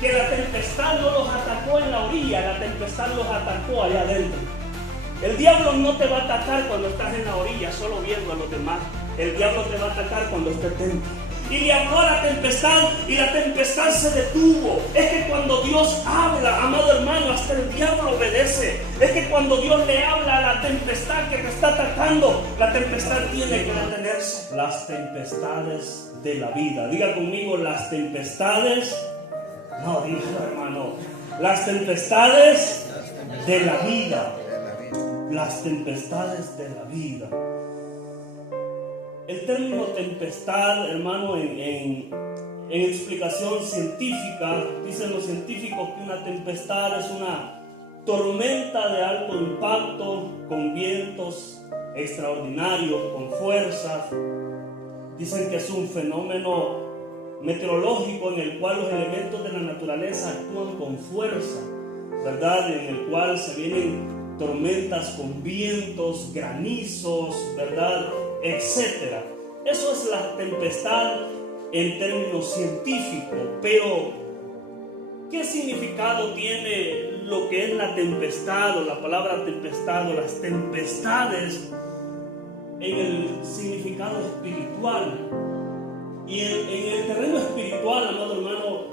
que la tempestad no los atacó en la orilla, la tempestad los atacó allá adentro. El diablo no te va a atacar cuando estás en la orilla, solo viendo a los demás. El diablo te va a atacar cuando estés dentro. Y le habló a la tempestad y la tempestad se detuvo. Es que cuando Dios habla, amado hermano, hasta el diablo obedece. Es que cuando Dios le habla a la tempestad que te está atacando, la tempestad tiene que detenerse. Las tempestades de la vida. Diga conmigo, las tempestades. No, dígalo, hermano. Las tempestades de la vida. Las tempestades de la vida. El término tempestad, hermano, en explicación científica, dicen los científicos que una tempestad es una tormenta de alto impacto, con vientos extraordinarios, con fuerzas. Dicen que es un fenómeno meteorológico en el cual los elementos de la naturaleza actúan con fuerza, ¿verdad? En el cual se vienen tormentas con vientos, granizos, ¿verdad? Etcétera. Eso es la tempestad en términos científicos. Pero ¿qué significado tiene lo que es la tempestad o la palabra tempestad o las tempestades en el significado espiritual? Y en el terreno espiritual, amado hermano,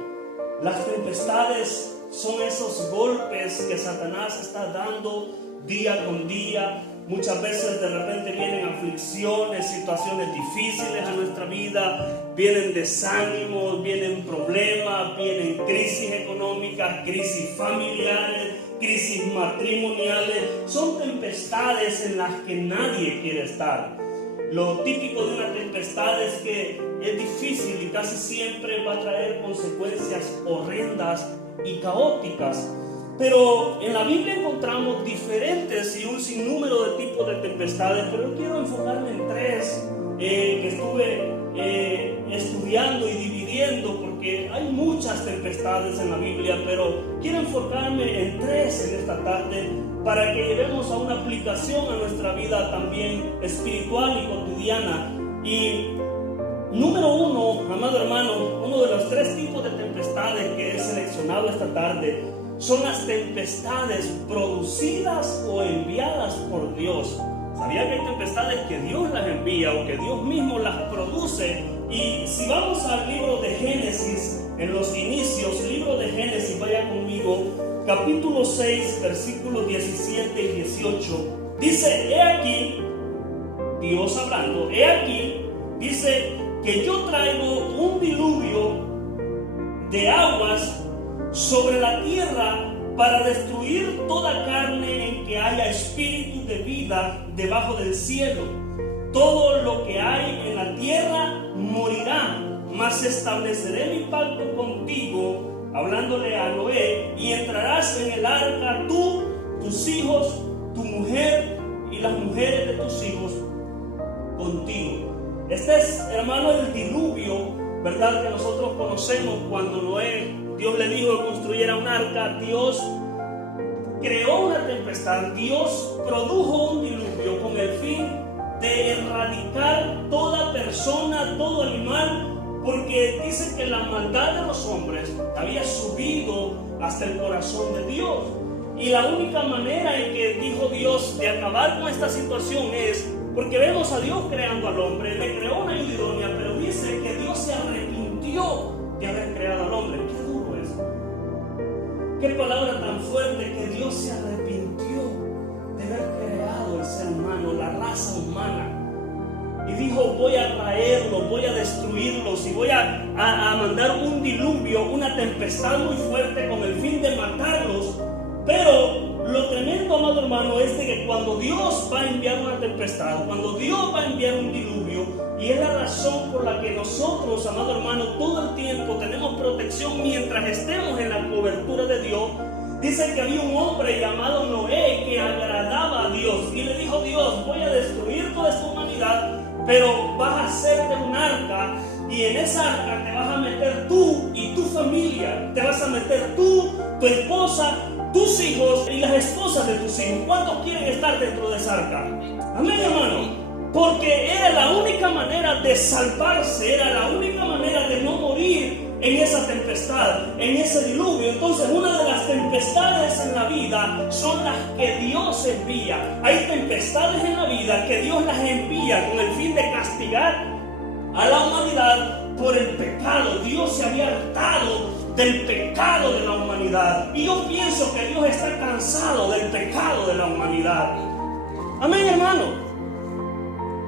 las tempestades son esos golpes que Satanás está dando día con día. Muchas veces de repente vienen aflicciones, situaciones difíciles a nuestra vida, vienen desánimos, vienen problemas, vienen crisis económicas, crisis familiares, crisis matrimoniales. Son tempestades en las que nadie quiere estar. Lo típico de una tempestad es que es difícil y casi siempre va a traer consecuencias horrendas y caóticas. Pero en la Biblia encontramos diferentes y un sinnúmero de tipos de tempestades, pero yo quiero enfocarme en tres que estuve estudiando y dividiendo, porque hay muchas tempestades en la Biblia, pero quiero enfocarme en tres en esta tarde para que llevemos a una aplicación a nuestra vida también espiritual y cotidiana. Y número uno, amado hermano, uno de los tres tipos de tempestades que he seleccionado esta tarde son las tempestades producidas o enviadas por Dios. ¿Sabía que hay tempestades que Dios las envía o que Dios mismo las produce? Y si vamos al libro de Génesis, en los inicios, libro de Génesis, vaya conmigo, capítulo 6, versículos 17 y 18, dice, he aquí, Dios hablando, he aquí, dice que yo traigo un diluvio de aguas sobre la tierra para destruir toda carne en que haya espíritu de vida debajo del cielo. Todo lo que hay en la tierra morirá, mas estableceré mi pacto contigo, hablándole a Noé, y entrarás en el arca tú, tus hijos, tu mujer y las mujeres de tus hijos contigo. Este es, hermano, el diluvio, ¿verdad?, que nosotros conocemos. Cuando Noé, Dios le dijo que construyera un arca, Dios creó una tempestad, Dios produjo un diluvio con el fin de erradicar toda persona, todo animal, porque dice que la maldad de los hombres había subido hasta el corazón de Dios. Y la única manera en que dijo Dios de acabar con esta situación es, porque vemos a Dios creando al hombre, le creó una ayuda idónea, pero dice que Dios se arrepintió de haber creado al hombre. Qué duro es. Qué palabra tan fuerte, que Dios se arrepintió de haber creado el ser humano, la raza humana. Y dijo, voy a traerlos, voy a destruirlos y voy a mandar un diluvio, una tempestad muy fuerte con el fin de matarlos. Pero lo tremendo, amado hermano, es de que cuando Dios va a enviar una tempestad, cuando Dios va a enviar un diluvio, y es la razón por la que nosotros, amado hermano, todo el tiempo tenemos protección mientras estemos en la cobertura de Dios. Dice que había un hombre llamado Noé que agradaba a Dios y le dijo, Dios, voy a destruir toda esta humanidad, pero vas a hacerte un arca, y en esa arca te vas a meter tú y tu familia, te vas a meter tú, tu esposa, tus hijos y las esposas de tus hijos. ¿Cuántos quieren estar dentro de esa arca? Amén, hermano. Porque era la única manera de salvarse, era la única manera de no morir en esa tempestad, en ese diluvio. Entonces, una de las tempestades en la vida son las que Dios envía. Hay tempestades en la vida que Dios las envía con el fin de castigar a la humanidad por el pecado. Dios se había hartado del pecado de la humanidad, y yo pienso que Dios está cansado del pecado de la humanidad. Amén, hermano.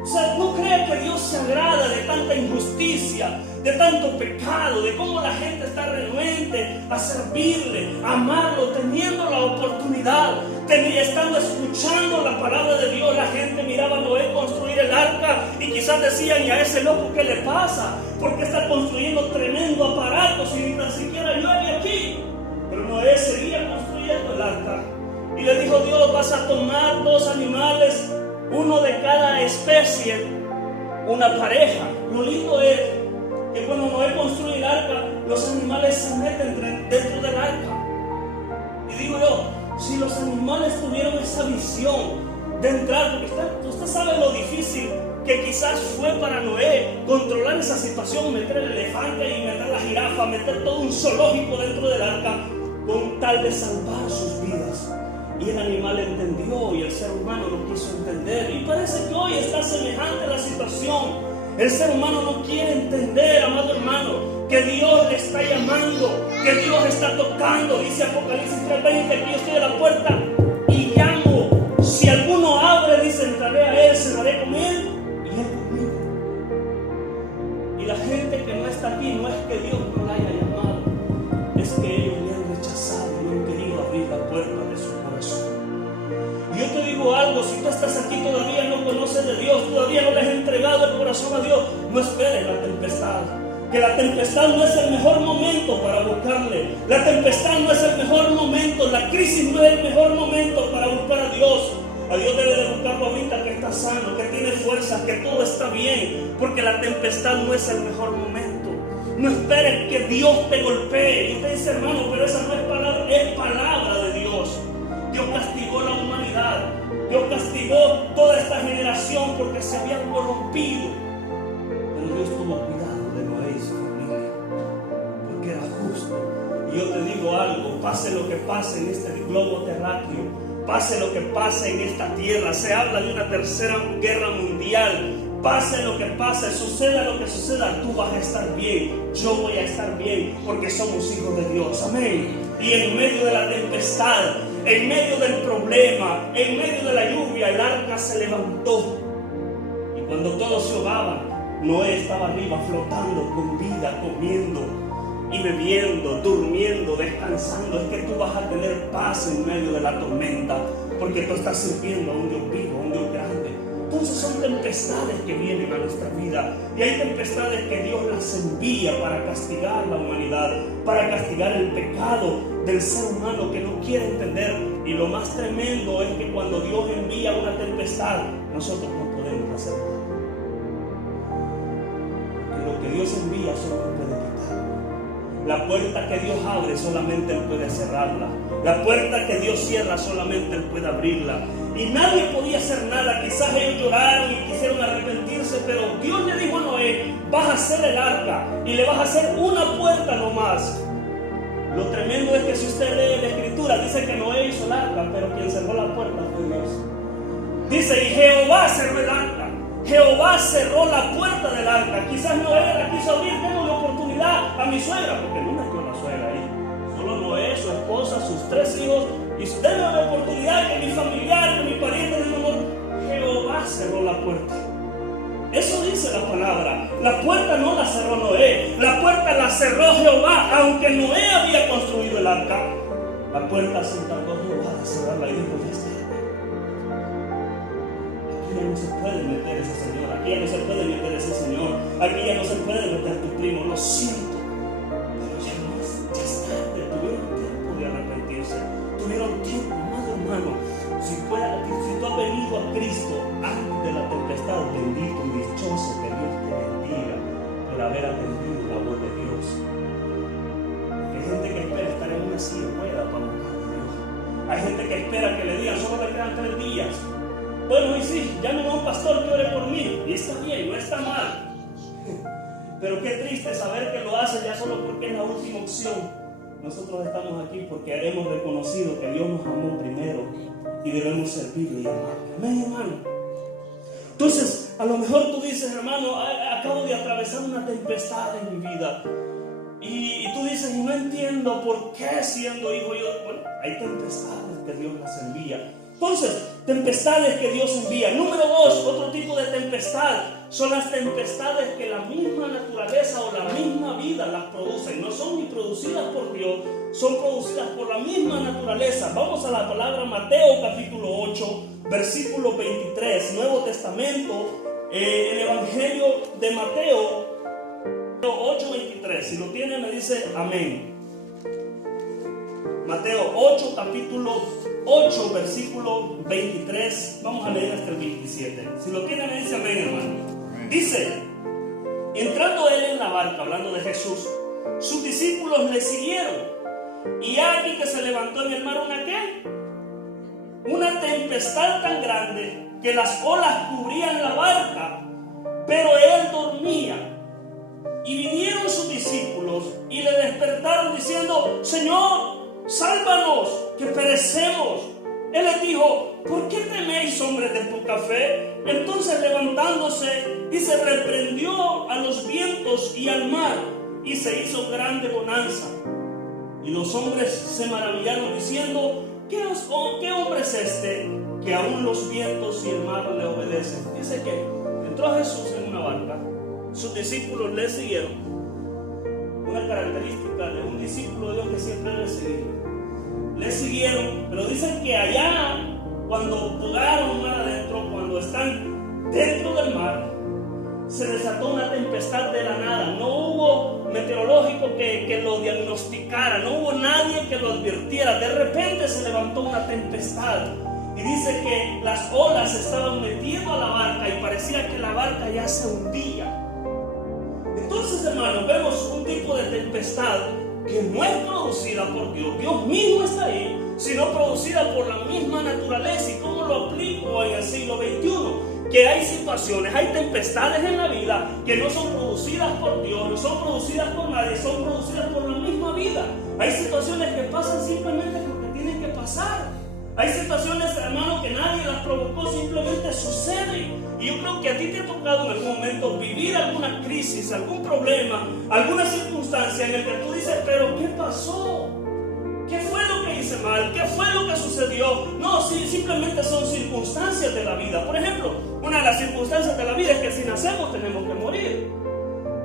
O sea, ¿no cree que Dios se agrada de tanta injusticia, de tanto pecado, de cómo la gente está renuente a servirle, a amarlo, teniendo la oportunidad, estando escuchando la palabra de Dios? La gente miraba a Noé construir el arca y quizás decían: ¿y a ese loco qué le pasa? ¿Por qué está construyendo tremendo aparato si ni tan siquiera llueve aquí? Pero Noé seguía construyendo el arca, y le dijo Dios: vas a tomar 2 animales, uno de cada especie, una pareja. Lo lindo es que cuando Noé construye el arca, los animales se meten dentro del arca. Y digo yo, si los animales tuvieron esa visión de entrar, porque usted sabe lo difícil que quizás fue para Noé controlar esa situación, meter el elefante y meter la jirafa, meter todo un zoológico dentro del arca, con tal de salvar sus vidas. Y el animal entendió y el ser humano no quiso entender. Y parece que hoy está semejante la situación. El ser humano no quiere entender, amado hermano, que Dios le está llamando, que Dios está tocando. Dice Apocalipsis 3:20: aquí yo estoy a la puerta y llamo. Si alguno abre, dice, entraré a él, cenaré con él y él conmigo. Y la gente que no está aquí, no es que Dios no la haya llamado, es que ellos le han rechazado y no han querido abrir la puerta de su corazón. Y yo te digo algo: si tú estás aquí todavía no conoces de Dios, todavía no le has entregado el corazón a Dios, no esperes la tempestad. Que la tempestad no es el mejor momento para buscarle. La tempestad no es el mejor momento. La crisis no es el mejor momento para buscar a Dios. A Dios debe de buscarlo ahorita que está sano, que tiene fuerza, que todo está bien. Porque la tempestad no es el mejor momento. No esperes que Dios te golpee. Y usted dice: hermano, pero esa no es palabra, es palabra de Dios. Dios castigó la humanidad. Dios castigó toda esta generación porque se habían corrompido. Pero Dios tuvo cuidado de Noé y su familia, porque era justo. Y yo te digo algo: pase lo que pase en este globo terráqueo, pase lo que pase en esta tierra, se habla de una tercera guerra mundial, pase lo que pase, suceda lo que suceda, tú vas a estar bien, yo voy a estar bien, porque somos hijos de Dios. Amén. Y en medio de la tempestad, en medio del problema, en medio de la lluvia, el arca se levantó. Y cuando todos se ahogaban, Noé estaba arriba flotando con vida, comiendo y bebiendo, durmiendo, descansando. Es que tú vas a tener paz en medio de la tormenta, porque tú estás sirviendo a un Dios vivo, a un Dios grande. Entonces son tempestades que vienen a nuestra vida, y hay tempestades que Dios las envía para castigar la humanidad, para castigar el pecado del ser humano que no quiere entender. Y lo más tremendo es que cuando Dios envía una tempestad, nosotros no podemos hacer nada, porque lo que Dios envía solo puede quitarlo. La puerta que Dios abre solamente Él puede cerrarla. La puerta que Dios cierra solamente Él puede abrirla. Y nadie podía hacer nada. Quizás ellos lloraron y quisieron arrepentirse, pero Dios le dijo a Noé: vas a hacer el arca y le vas a hacer una puerta nomás. Lo tremendo es que si usted lee la escritura, dice que Noé hizo el arca, pero quien cerró la puerta fue Dios. Dice: y Jehová cerró el arca. Jehová cerró la puerta del arca. Quizás Noé la quiso abrir, tengo la oportunidad a mi suegra, porque no metió la suegra ahí. Solo Noé, su esposa, sus 3 hijos. Y tengo la oportunidad que mi familiar, que mi pariente, de mi amor. Jehová cerró la puerta. Eso dice la palabra. La puerta no la cerró Noé, la puerta la cerró Jehová. Aunque Noé había construido el arca, la puerta se encargó Jehová de cerrarla y dijo: ya está. Aquí ya no se puede meter ese señor, aquí ya no se puede meter ese señor, aquí ya no se puede meter tu primo. Lo siento, pero ya no es, ya es tarde. Tuvieron tiempo de arrepentirse, tuvieron tiempo, amado hermano. Si tú has venido a Cristo antes de la tempestad, bendito y dichoso, que Dios te bendiga por haber atendido la voz de Dios. Hay gente que espera estar en una silla buena para buscar a Dios. Hay gente que espera que le digan: solo le quedan 3 días. Bueno, y sí, llámeme a un pastor que ore por mí. Y está bien, no está mal. Pero qué triste saber que lo hace ya solo porque es la última opción. Nosotros estamos aquí porque hemos reconocido que Dios nos amó primero y debemos servirle y amarle. Amén, hermano. Entonces, a lo mejor tú dices, hermano, acabo de atravesar una tempestad en mi vida. Y tú dices, y no entiendo por qué siendo hijo yo. Bueno, hay tempestades que Dios las envía. Entonces, tempestades que Dios envía. Número 2, otro tipo de tempestad son las tempestades que la misma naturaleza o la misma vida las producen. No son ni producidas por Dios, son producidas por la misma naturaleza. Vamos a la palabra Mateo capítulo 8, versículo 23, Nuevo Testamento, el Evangelio de Mateo 8:23. Si lo tiene me dice amén. Mateo 8, capítulo 8, versículo 23. Vamos a leer hasta el 27. Si lo tiene me dice amén, hermano. Dice: entrando él en la barca, hablando de Jesús, sus discípulos le siguieron. Y aquí que se levantó en el mar una ¿qué? Una tempestad tan grande que las olas cubrían la barca, pero él dormía. Y vinieron sus discípulos y le despertaron diciendo: Señor, sálvanos, que perecemos. Él les dijo: ¿por qué teméis, hombres de poca fe? Entonces levantándose, dice, reprendió a los vientos y al mar, y se hizo grande bonanza. Y los hombres se maravillaron diciendo: ¿qué hombre es este, que aún los vientos y el mar le obedecen? Dice que entró Jesús en una barca, sus discípulos le siguieron. Una característica de un discípulo de Dios que siempre le siguieron, pero dicen que allá, cuando llegaron mar adentro, cuando están dentro del mar, se desató una tempestad de la nada. No hubo meteorológico que lo diagnosticara, no hubo nadie que lo advirtiera. De repente se levantó una tempestad y dice que las olas se estaban metiendo a la barca y parecía que la barca ya se hundía. Entonces, hermanos, vemos un tipo de tempestad que no es producida por Dios. Dios mismo está ahí, sino producida por la misma naturaleza. ¿Y cómo lo aplico en el siglo XXI? Que hay situaciones, hay tempestades en la vida que no son producidas por Dios, no son producidas por nadie, son producidas por la misma vida. Hay situaciones que pasan simplemente porque tienen que pasar. Hay situaciones, hermano, que nadie las provocó, simplemente suceden. Y yo creo que a ti te ha tocado en algún momento vivir alguna crisis, algún problema, alguna circunstancia en la que tú dices: pero ¿qué pasó? ¿Qué fue lo que hice mal? ¿Qué fue lo que sucedió? No, sí, simplemente son circunstancias de la vida. Por ejemplo, una de las circunstancias de la vida es que si nacemos tenemos que morir.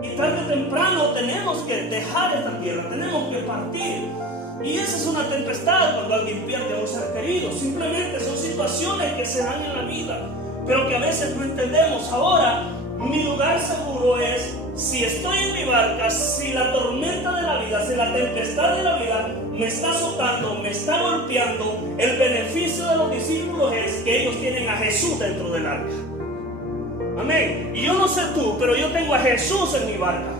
Y tarde o temprano tenemos que dejar esta tierra, tenemos que partir. Y esa es una tempestad cuando alguien pierde a un ser querido. Simplemente son situaciones que se dan en la vida, pero que a veces no entendemos. Ahora, mi lugar seguro es, si estoy en mi barca, si la tormenta de la vida, si la tempestad de la vida me está azotando, me está golpeando, el beneficio de los discípulos es que ellos tienen a Jesús dentro del arca. Amén. Y yo no sé tú, pero yo tengo a Jesús en mi barca.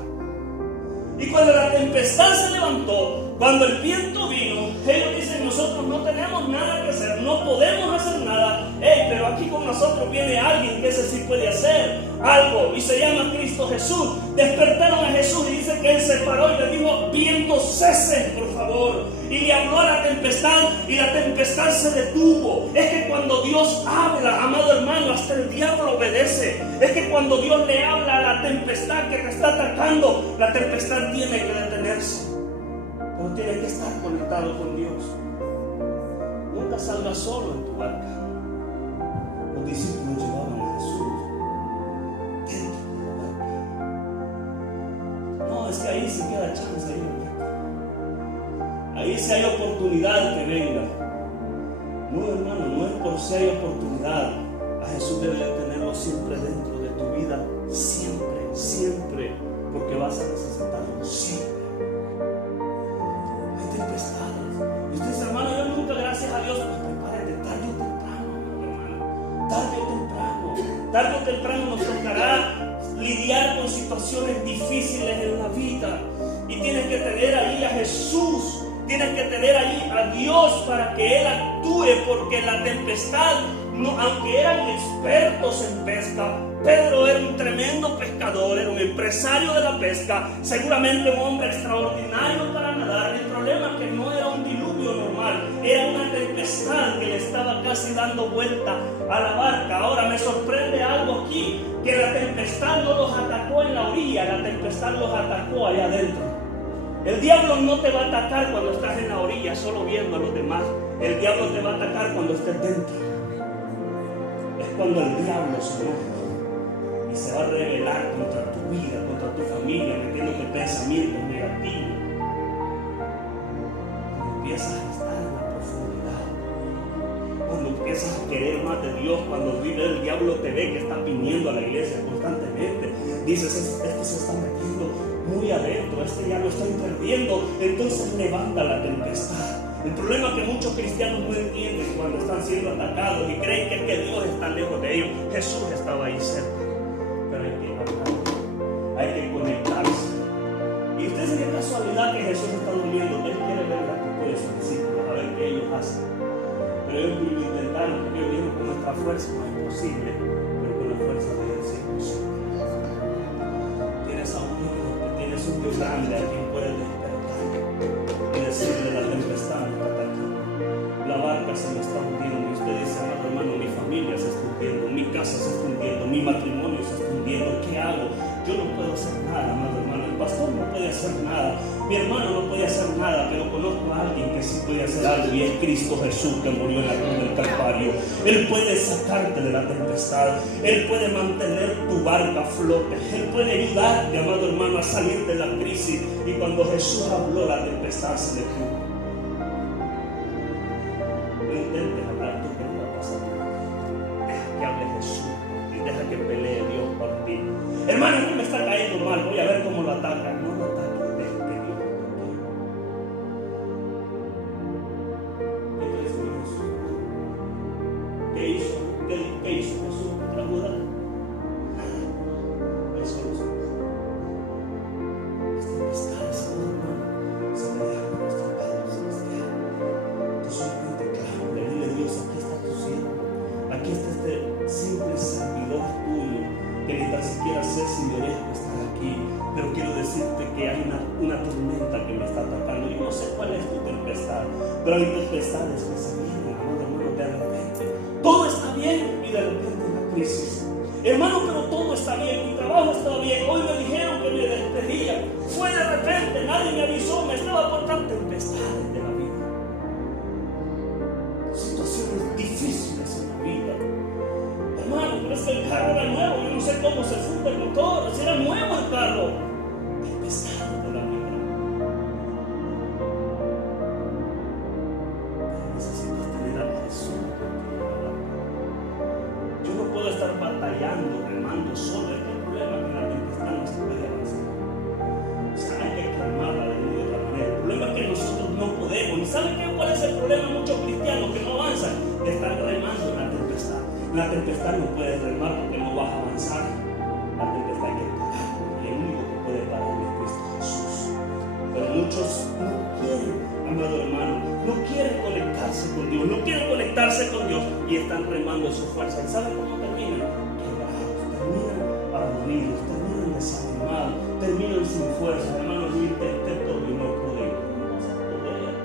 Y cuando la tempestad se levantó, cuando el viento vino, ellos dicen: nosotros no tenemos nada que hacer, no podemos hacer nada. Pero aquí con nosotros viene alguien que ese sí puede hacer algo, y se llama Cristo Jesús. Despertaron a Jesús y dice que él se paró y le dijo: viento, cese, por favor. Y le habló a la tempestad y la tempestad se detuvo. Es que cuando Dios habla, amado hermano, hasta el diablo obedece. Es que cuando Dios le habla a la tempestad que te está atacando, la tempestad tiene que detenerse. Pero tienes que estar conectado con Dios. Nunca salgas solo en tu barca. Los discípulos llevaban a Jesús dentro de la barca. No, es que ahí se queda chance ahí. Ahí si hay oportunidad que venga. No, hermano, no es por si hay oportunidad. A Jesús debes tenerlo siempre dentro de tu vida. Siempre, siempre. Porque vas a necesitarlo siempre. Hay tempestades. Y usted dice: hermano, yo nunca, gracias a Dios, pues prepárate, tarde o temprano, hermano. Tarde o temprano. Tarde o temprano nos tocará lidiar con situaciones difíciles en la vida. Y tienes que tener ahí a Jesús. Tienes que tener ahí a Dios para que Él actúe, porque la tempestad, no, aunque eran expertos en pesca, Pedro era un tremendo pescador, era un empresario de la pesca, seguramente un hombre extraordinario para nadar. El problema es que no era un diluvio normal, era una tempestad que le estaba casi dando vuelta a la barca. Ahora me sorprende algo aquí, que la tempestad no los atacó en la orilla, la tempestad los atacó allá adentro. El diablo no te va a atacar cuando estás en la orilla solo viendo a los demás. El diablo te va a atacar cuando estés dentro. Es cuando el diablo se enoja y se va a rebelar contra tu vida, contra tu familia, metiéndote pensamientos negativos. Cuando empiezas a estar en la profundidad, cuando empiezas a querer más de Dios, cuando el diablo te ve que estás viniendo a la iglesia constantemente, dices, este se está metiendo muy adentro, este ya lo estoy perdiendo, entonces levanta la tempestad. El problema es que muchos cristianos no entienden cuando están siendo atacados y creen que Dios está lejos de ellos. Jesús estaba ahí cerca. Pero hay que hablar, hay que conectarse. Y usted se qué casualidad que Jesús está durmiendo. Él quiere ver la actitud de sus discípulos, a ver qué ellos hacen. Pero ellos lo intentaron, porque ellos dijeron con nuestra fuerza no es posible, pero con la fuerza de Dios sí es posible. Tienes a un Dios, tienes un Dios grande a quien puedes despertar y decirle: la tempestad no está aquí, la barca se me está hundiendo. Y usted dice: amado hermano, mi familia se está hundiendo, mi casa se está hundiendo, mi matrimonio se está hundiendo, ¿qué hago? Yo no puedo hacer nada, amado hermano, el pastor no puede hacer nada, mi hermano no puede hacer nada, pero conozco a alguien que sí puede hacer algo, y es Cristo Jesús, que murió en la cruz del Calvario. Él puede sacarte de la tempestad, Él puede mantener tu barca a flote, Él puede ayudarte, amado hermano, a salir de la crisis. Y cuando Jesús habló, la tempestad se detuvo. No intentes hablar tú que no va a pasar nada. Deja que hable Jesús y deja que pelee Dios por ti. Hermano, no me está cayendo mal, voy a ver cómo lo atacan. No lo ataquen, deja que Dios lo toque. ¿Qué crees que Jesús? ¿Qué hizo? ¿Qué hizo Jesús contra Judas? Él solo se las tempestades, hermano, se me dejan con nuestro Padre Celestial. Tú solamente clama, dile: Dios, aquí está tu siervo, aquí está este simple servidor tuyo, que ni tan siquiera sé si merezco estar aquí, pero quiero decirte que hay una tormenta que me está atacando. Yo no sé cuál es tu tempestad, pero hay tempestades que se vienen, hermano, de repente. Todo está bien y de repente la crisis. Hermano, pero todo está bien, mi trabajo está bien, hoy me dijeron que me despedía, fue de repente, nadie me avisó, me estaba por tan tempestades de la vida, situaciones difíciles en la vida. Hermano, pero es que el carro era nuevo, yo no sé cómo se funde el motor, si era nuevo el carro. Tempestades de la vida. Pero necesitas tener a Jesús. Yo no puedo estar batallando, remando solo. Este es el problema, que la tempestad no se puede avanzar. O sea, hay que calmarla de una u otra manera. El problema es que nosotros no podemos. ¿Y saben cuál es el problema? Muchos cristianos que no avanzan, que están remando en la tempestad. En la tempestad no puedes remar porque no vas a avanzar. La tempestad hay que parar. Y el único que puede parar es Cristo Jesús. Pero muchos no quieren, amado hermano, no quieren conectarse con Dios, no quieren conectarse con Dios y están remando en su fuerza. ¿Y saben cómo terminan? Quebrados, terminan abolidos, terminan desanimados, terminan sin fuerza. Hermano, yo intenté todo y no pude. No vas a poder.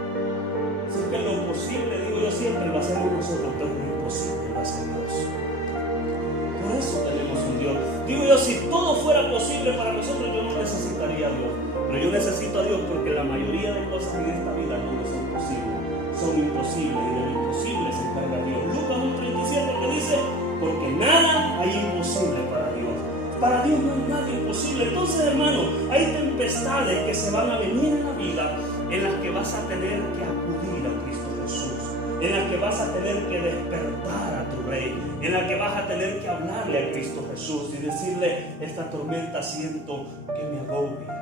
Así que lo posible, digo yo, siempre lo hacemos nosotros, pero lo imposible lo hace Dios. Por eso tenemos un Dios. Digo yo, si todo fuera posible para nosotros, yo no necesitaría a Dios. Pero yo necesito a Dios porque la mayoría de cosas en esta vida no me son posibles. Son imposibles y de lo imposible se encarga Dios. Lucas 1:37 que dice: porque nada hay imposible para Dios. Para Dios no hay nada imposible. Entonces, hermano, hay tempestades que se van a venir en la vida en las que vas a tener que acudir a Cristo Jesús, en las que vas a tener que despertar a tu Rey, en las que vas a tener que hablarle a Cristo Jesús y decirle: esta tormenta siento que me agobia.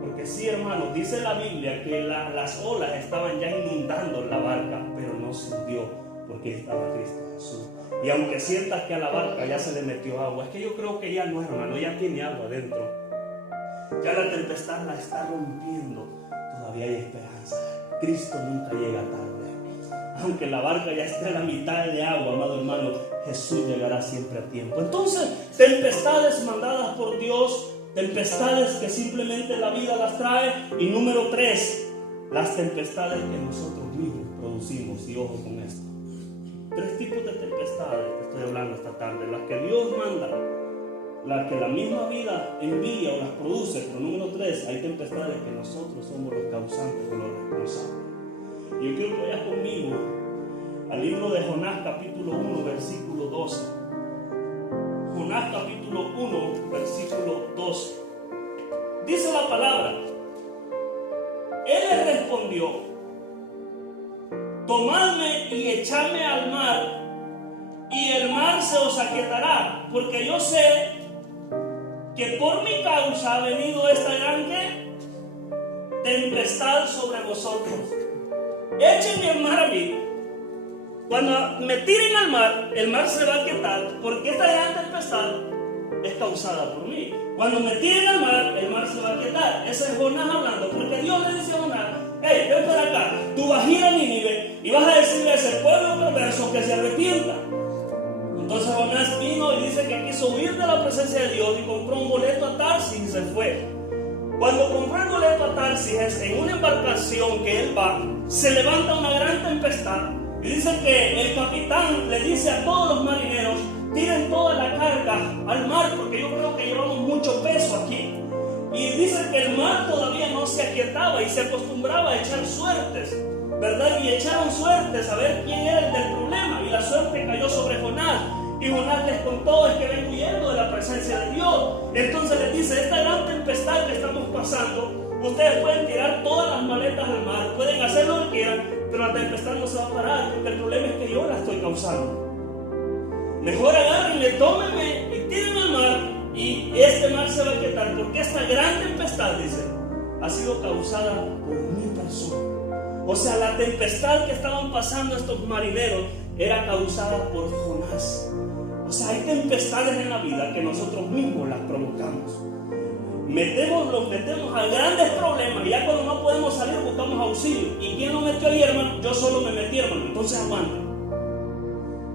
Porque sí, hermano, dice la Biblia que las olas estaban ya inundando la barca, pero no se hundió porque estaba Cristo Jesús. Y aunque sientas que a la barca ya se le metió agua, es que yo creo que ya no, hermano, ya tiene agua adentro. Ya la tempestad la está rompiendo. Todavía hay esperanza. Cristo nunca llega tarde. aunque la barca ya esté a la mitad de agua, amado hermano, Jesús llegará siempre a tiempo. Entonces, tempestades mandadas por Dios, tempestades que simplemente la vida las trae. Y número 3, las tempestades que nosotros mismos producimos. Y ojo con esto, 3 tipos de tempestades que estoy hablando esta tarde: las que Dios manda, las que la misma vida envía o las produce. Pero número 3, hay tempestades que nosotros somos los causantes o los responsables. Y yo quiero que vayas conmigo al libro de Jonás capítulo 1 versículo 12. Jonás capítulo 1 versículo 12. Dice la palabra: Él le respondió: tomadme y echadme al mar, y el mar se os aquietará, porque yo sé que por mi causa ha venido esta gran tempestad sobre vosotros. Échenme al mar a mí. Cuando me tiren al mar, el mar se va a aquietar, porque esta gran tempestad es causada por mí. Cuando me tiren al mar, el mar se va a aquietar. Ese es Jonás hablando, porque Dios le dice a Jonás: hey, ven para acá, tú vas a ir a Nínive y vas a decirle a ese pueblo perverso que se arrepienta. Entonces Jonás vino y dice que quiso huir de la presencia de Dios y compró un boleto a Tarsis y se fue. Cuando compró el boleto a Tarsis, en una embarcación que él va, se levanta una gran tempestad. Y dice que el capitán le dice a todos los marineros: tiren toda la carga al mar, porque yo creo que llevamos mucho peso aquí. Y dice que el mar todavía no se aquietaba y se acostumbraba a echar suertes, ¿verdad? Y echaron suertes a ver quién era el del problema. Y la suerte cayó sobre Jonás. Y Jonás les contó: es que vengo huyendo de la presencia de Dios. Entonces les dice: esta gran tempestad que estamos pasando, ustedes pueden tirar todas las maletas al mar, pueden hacer lo que quieran, pero la tempestad no se va a parar, porque el problema es que yo la estoy causando. Mejor agárrenme, tómenme y tírenme al mar, y este mar se va a quietar, porque esta gran tempestad, dice, ha sido causada por mi persona. O sea, la tempestad que estaban pasando estos marineros era causada por Jonás. O sea, hay tempestades en la vida que nosotros mismos las provocamos. Nos metemos a grandes problemas, y ya cuando no podemos salir buscamos auxilio. ¿Y quién lo metió ahí, hermano? Yo solo me metí, hermano. Entonces aguanta.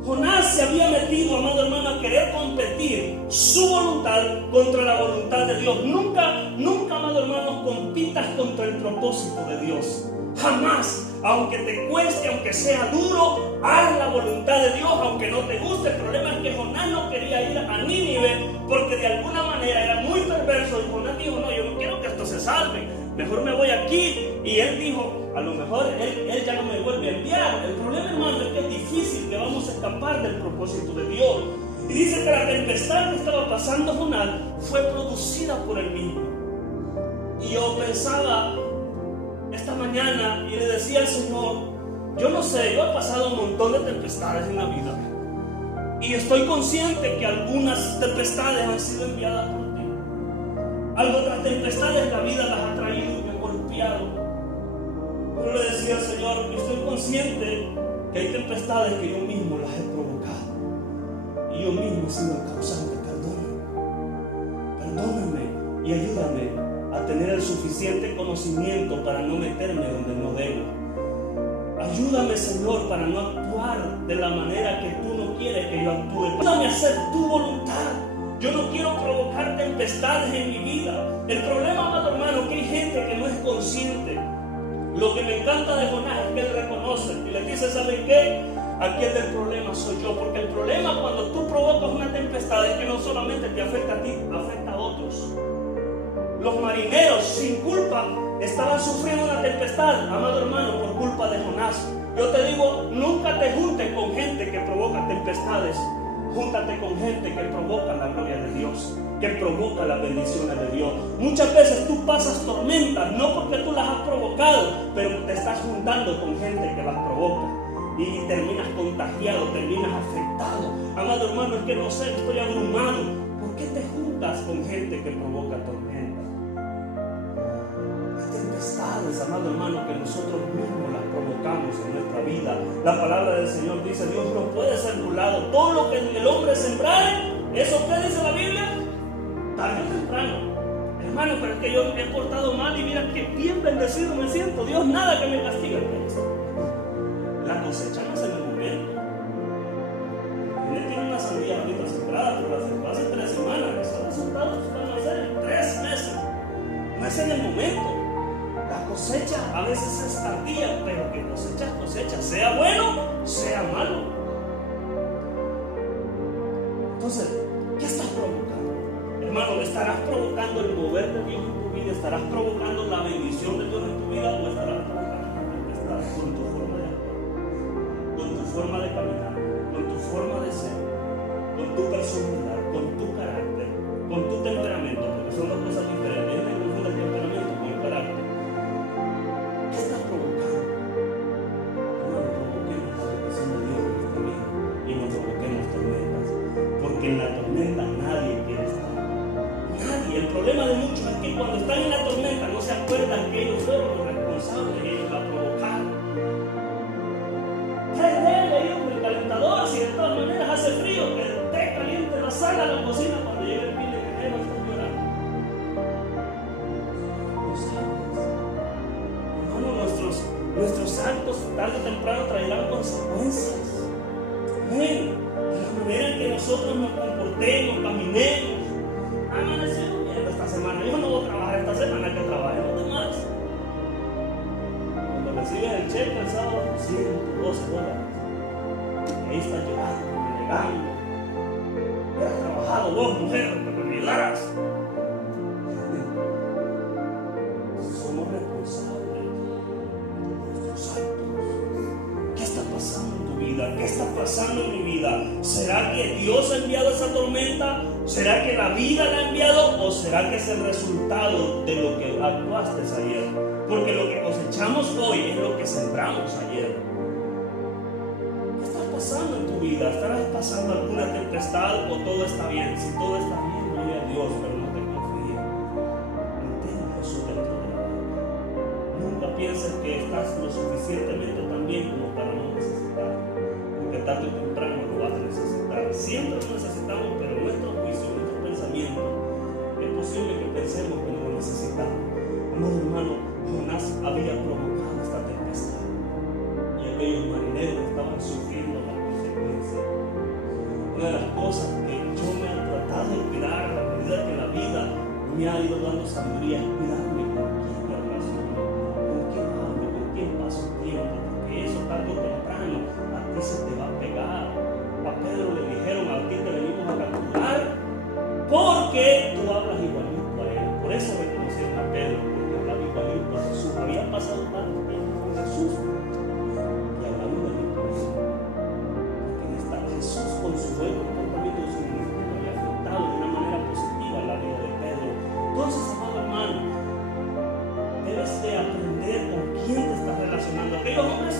Jonás se había metido, amado hermano, a querer competir su voluntad contra la voluntad de Dios. Nunca, amado hermano, compitas contra el propósito de Dios. Jamás. Aunque te cueste, aunque sea duro, haz la voluntad de Dios, aunque no te guste. El problema es que Jonás no quería ir a Nínive, porque de alguna manera era muy perverso. Y Jonás dijo: no, yo no quiero que esto se salve, mejor me voy aquí. Y él dijo: a lo mejor él ya no me vuelve a enviar. El problema, hermano, es que es difícil, que vamos a escapar del propósito de Dios. Y dice que la tempestad que estaba pasando Jonás fue producida por él mismo. Y yo pensaba esta mañana y le decía al Señor: yo no sé, yo he pasado un montón de tempestades en la vida, y estoy consciente que algunas tempestades han sido enviadas por ti. Otras tempestades la vida las ha traído y me ha golpeado. Yo le decía al Señor: yo estoy consciente que hay tempestades que yo mismo las he provocado, y yo mismo he sido el causante. Perdóname y ayúdame a tener el suficiente conocimiento para no meterme donde no debo. Ayúdame, Señor, para no actuar de la manera que tú no quieres que yo actúe. Ayúdame a hacer tu voluntad. Yo no quiero provocar tempestades en mi vida. El problema, amado hermano, que hay gente que no es consciente. Lo que me encanta de Jonás es que él reconoce y le dice: ¿saben qué? Aquí el del problema soy yo. Porque el problema cuando tú provocas una tempestad es que no solamente te afecta a ti, afecta a otros. Los marineros, sin culpa, estaban sufriendo una tempestad, amado hermano, por culpa de Jonás. Yo te digo: nunca te juntes con gente que provoca tempestades. Júntate con gente que provoca la gloria de Dios, que provoca las bendiciones de Dios. Muchas veces tú pasas tormentas, no porque tú las has provocado, pero te estás juntando con gente que las provoca. Y terminas contagiado, terminas afectado. Amado hermano, es que no sé, estoy abrumado. ¿Por qué te juntas con gente que provoca tormentas? Tempestades, amado hermano, que nosotros mismos las provocamos en nuestra vida. La palabra del Señor dice: Dios no puede ser burlado. Todo lo que el hombre sembrare, ¿eso qué dice la Biblia? Tarde o temprano. Hermano, pero es que yo me he portado mal y mira que bien bendecido me siento. Dios nada que me castiga. La cosecha sea bueno, sea malo. Entonces, ¿qué estás provocando? Hermano, ¿estarás provocando el mover de Dios en tu vida? ¿Estarás provocando la bendición de Dios en tu vida? ¿O estarás provocando una tempestad con tu forma de actuar, con tu forma de caminar, con tu forma de ser, con tu personalidad, con tu carácter, con tu temperamento? Porque son dos cosas diferentes. Es el confunde el temperamento con el carácter. ¿Qué estás provocando? Hermano, provoquemos la bendición de Dios en nuestra vida y no provoquemos tormentas. Porque en la tormenta nadie quiere estar. Nadie. El problema de muchos es que cuando están en la tormenta no se acuerdan que ellos fueron los responsables, ellos la provocaron. Prendele ahí el calentador, si de todas maneras hace frío, que el té caliente en la sala, la cocina, cuando llegue el fin de enero están llorando. No sabes. Hermano, nuestros actos tarde o temprano traerán consecuencias. Amén. De la manera en que nosotros nos comportemos, caminemos. Amanecemos bien esta semana. Yo no voy a trabajar esta semana, que trabajen los demás. Cuando recibes el cheque el sábado, $112. Ahí estás llorando, negando. Hubieras trabajado vos, mujer, que me ayudaras. Somos responsables de nuestros actos. ¿Qué está pasando en tu vida? ¿Qué está pasando en mi vida? ¿Será que Dios ha enviado esa tormenta? ¿Será que la vida la ha enviado? ¿O será que es el resultado de lo que actuaste ayer? Porque lo que cosechamos hoy es lo que sembramos ayer. ¿Qué está pasando en tu vida? ¿Estarás pasando alguna tempestad o todo está bien? Si todo está bien, gloria a Dios, pero no te confíes. Mantén a Jesús dentro de la barca. Nunca pienses que estás lo suficientemente tan bien como para no necesitar. Porque tarde o temprano lo vas a necesitar. Siempre lo necesitamos, pero nuestro juicio, nuestro pensamiento, es posible que pensemos que no lo necesitamos. Amado hermano, Jonás había provocado esta tempestad y aquellos marineros estaban sufriendo las consecuencias. Una de las cosas que yo me he tratado de cuidar a medida que la vida me ha ido dando sabiduría es cuidarme con quién me relaciono, con quién hablo, con quién paso tiempo, porque eso tarde o temprano a ti se te va a pegar. A Pedro le dijeron: a ti te venimos a capturar porque tú hablas igualito a él. Por eso reconocieron a Pedro, porque hablaba igualito a Jesús. Había pasado tanto tiempo con Jesús y hablaba igualito a él. Porque está Jesús con su buen comportamiento de su ministerio había afectado de una manera positiva la vida de Pedro. Entonces, amado hermano, debes de aprender con quién te estás relacionando. Aquellos hombres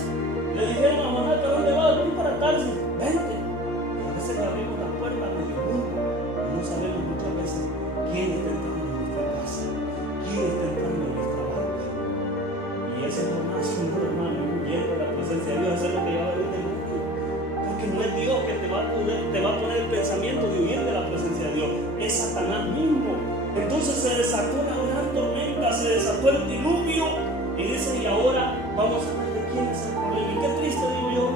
le dijeron a Jonás: ¿a dónde vas? Ven para Tarsis, vente. Y a veces le abrimos las puertas del mundo y no sabemos muchas veces quién está entrando en nuestra casa, quién está entrando en nuestra barca. Y ese Jonás, hermano, huyendo de la presencia de Dios, eso es lo que va a haber un demonio. Porque no es Dios que te va a poner el pensamiento de huir de la presencia de Dios, es Satanás mismo. Entonces se desató la gran tormenta, se desató el diluvio y dice: y ahora vamos a ver de quién es el problema. Y qué triste, digo yo,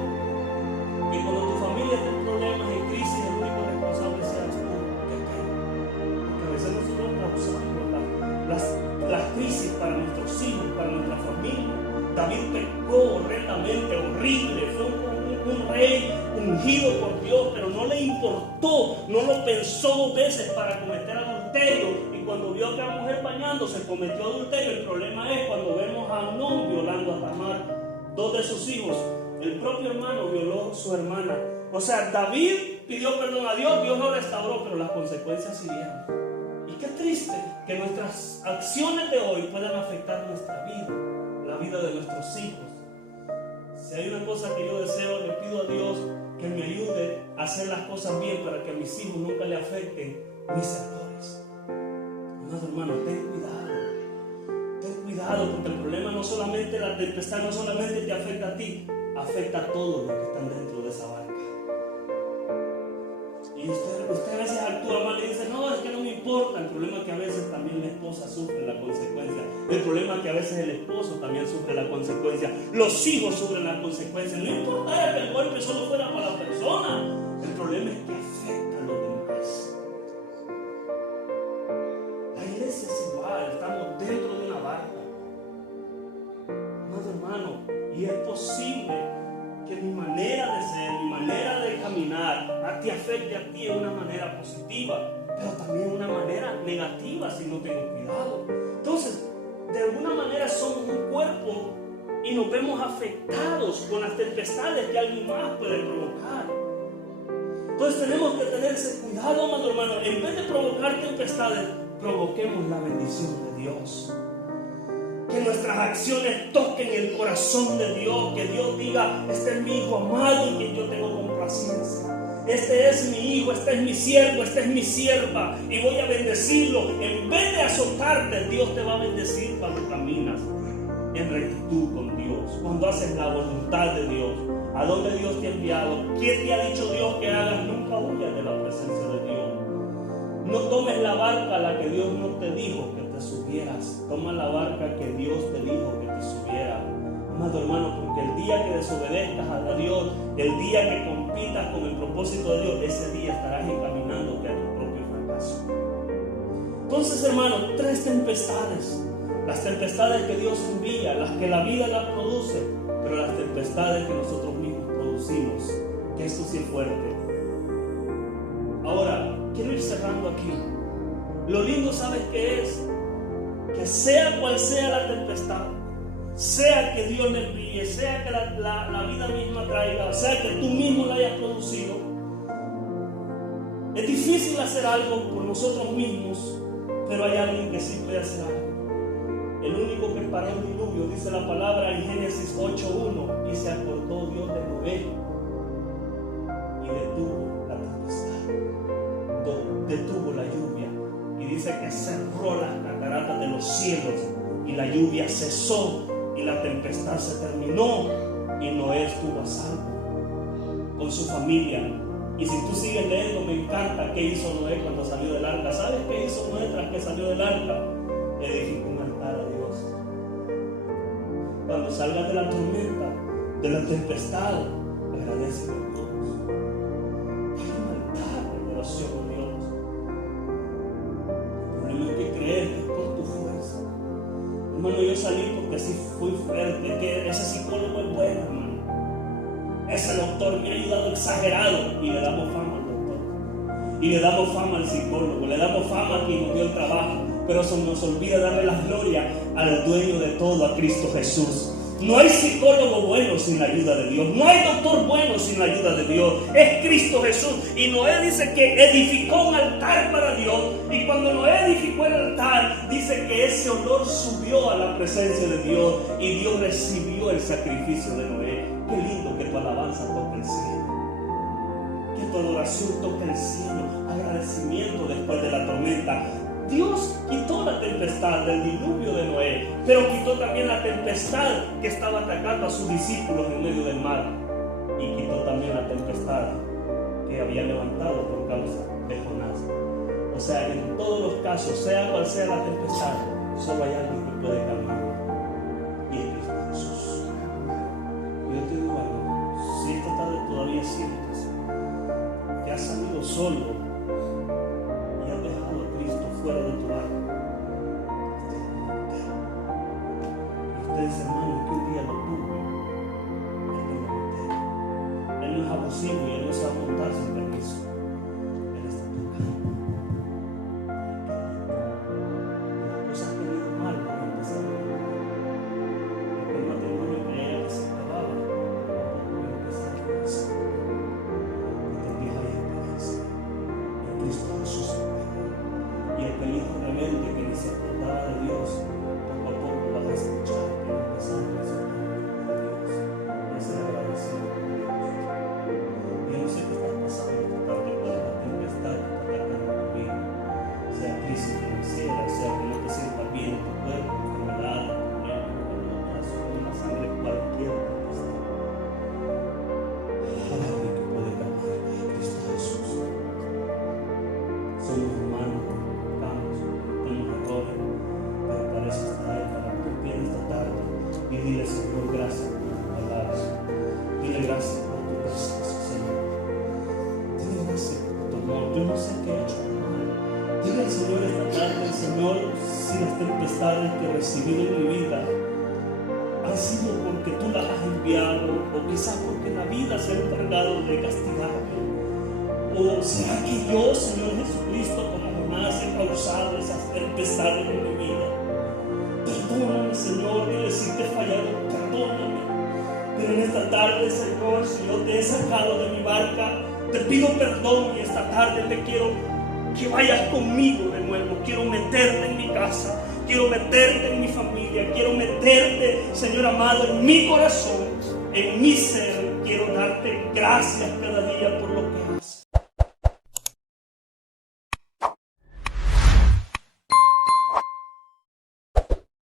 que cuando tu familia tiene problemas y crisis, el único responsable seas tú. Qué pena. Porque a veces nosotros causamos las crisis para nuestros hijos, para nuestra familia. David pecó horrendamente, horrible, fue un rey ungido por Dios, pero no le importó, no lo pensó dos veces para cometer adulterio. Y cuando vio a aquella mujer bañándose, cometió adulterio. El problema es cuando vemos a Amnón violando a Tamar, dos de sus hijos. El propio hermano violó a su hermana. O sea, David pidió perdón a Dios, Dios lo restauró, pero las consecuencias siguieron. Y qué triste que nuestras acciones de hoy puedan afectar nuestra vida, la vida de nuestros hijos. Si hay una cosa que yo deseo, le pido a Dios que me ayude a hacer las cosas bien para que a mis hijos nunca le afecten mis errores. Amado hermano, ten cuidado, porque el problema no solamente, la tempestad no solamente te afecta a ti, afecta a todos los que están dentro de esa barca. Y usted a veces actúa mal y dice: no, es que no me importa. El problema es que a veces también la esposa sufre la consecuencia. El problema es que a veces el esposo también sufre la consecuencia. Los hijos sufren la consecuencia. No importa que el golpe solo fuera para la persona. El problema es que afecta a los demás. La iglesia es igual. Estamos dentro de una barca. Amado hermano, y es posible manera de ser, mi manera de caminar, te afecte a ti de una manera positiva, pero también de una manera negativa si no tengo cuidado. Entonces, de alguna manera somos un cuerpo y nos vemos afectados con las tempestades que alguien más puede provocar. Entonces tenemos que tener ese cuidado, amado hermano. En vez de provocar tempestades, provoquemos la bendición de Dios. Que nuestras acciones toquen el corazón de Dios. Que Dios diga: este es mi hijo amado en quien yo tengo complacencia. Este es mi hijo, este es mi siervo, esta es mi sierva, y voy a bendecirlo. En vez de azotarte, Dios te va a bendecir cuando caminas en rectitud con Dios, cuando haces la voluntad de Dios. ¿A dónde Dios te ha enviado? ¿Qué te ha dicho Dios que hagas? Nunca huyas de la presencia de Dios. No tomes la barca a la que Dios no te dijo que te subieras. Toma la barca que Dios te dijo que te subiera. Amado hermano, porque el día que desobedezcas a Dios, el día que compitas con el propósito de Dios, ese día estarás encaminándote a tu propio fracaso. Entonces, hermano, 3 tempestades. Las tempestades que Dios envía, las que la vida la produce, pero las tempestades que nosotros mismos producimos, que esto sí es fuerte. Ahora, quiero ir cerrando aquí. Lo lindo, ¿sabes qué es? Que sea cual sea la tempestad, sea que Dios le envíe, sea que la vida misma traiga, sea que tú mismo la hayas producido, es difícil hacer algo por nosotros mismos, pero hay alguien que sí puede hacer algo. El único que paró el diluvio, dice la palabra en Génesis 8:1, y se acordó Dios de Noé y detuvo la tempestad, detuvo la lluvia, y dice que cerró las cataratas de los cielos y la lluvia cesó y la tempestad se terminó y Noé estuvo a salvo con su familia. Y si tú sigues leyendo, me encanta qué hizo Noé cuando salió del arca. ¿Sabes qué hizo Noé tras que salió del arca? Edificó un altar a Dios. Cuando salgas de la tormenta, de la tempestad, agradece a Dios. Hay un altar de oración a Dios. El problema es que creer que es por tu fuerza. Hermano, yo salí porque así fui fuerte, que ese psicólogo es bueno, hermano. Ese doctor me ha ayudado exagerado, y le damos fama al doctor. Y le damos fama al psicólogo, le damos fama a quien nos dio el trabajo. Pero se nos olvida darle la gloria al dueño de todo, a Cristo Jesús. No hay psicólogo bueno sin la ayuda de Dios. No hay doctor bueno sin la ayuda de Dios. Es Cristo Jesús. Y Noé dice que edificó un altar para Dios. Y cuando Noé edificó el altar, dice que ese olor subió a la presencia de Dios. Y Dios recibió el sacrificio de Noé. Qué lindo que tu alabanza toque el cielo. Que tu adoración toque el cielo. Agradecimiento después de la tormenta. Dios quitó la tempestad del diluvio de Noé, pero quitó también la tempestad que estaba atacando a sus discípulos en medio del mar, y quitó también la tempestad que había levantado por causa de Jonás. O sea, en todos los casos, sea cual sea la tempestad, solo hay alguien que puede calmarla, y es Cristo Jesús. Yo te digo algo: si esta tarde todavía sientes que has salido solo fuera de tu alma, y usted dice: hermano, que un día lo tuve, Él no es abusivo y Él no se va a montar sin permiso. Él está tocando las cosas que han ido mal para empezar. El matrimonio que ella se acababa, voy a empezar a empezar. Porque hay esperanza en Cristo Jesús. Y el hijo rebelde que ni se acordaba de Dios, poco a poco vas a escuchar que va a empezar a mencionar de Dios, va a ser agradecido con Dios. Yo no sé qué está pasando esta tarde, cuál es la tempestad que está atacando tu vida, sea crisis financiera, sea que no te sientas bien en tu cuerpo, enfermedad, corazón, en la sangre, cualquier tempestad. Hay alguien que puede calmar, Cristo Jesús. Somos humanos. Pero para eso está Él, para que tú vienes esta tarde y dile: Señor, gracias por tu palabra. Dile gracias por tu presencia, Señor. Dile gracias por tu amor. Yo no sé qué he hecho mal. Dile al Señor esta tarde: Señor, si las tempestades que he recibido en mi vida han sido porque tú las has enviado, o quizás porque la vida se ha encargado de castigarme. ¿O será que yo, Señor Jesucristo, como Jonás, he causado esas tempestades en mi vida? Perdóname, Señor, dile si te he fallado, perdóname. Pero en esta tarde, Señor, si yo te he sacado de mi barca, te pido perdón y esta tarde te quiero que vayas conmigo de nuevo. Quiero meterte en mi casa, quiero meterte en mi familia, quiero meterte, Señor amado, en mi corazón, en mi ser. Quiero darte gracias cada día por lo que haces.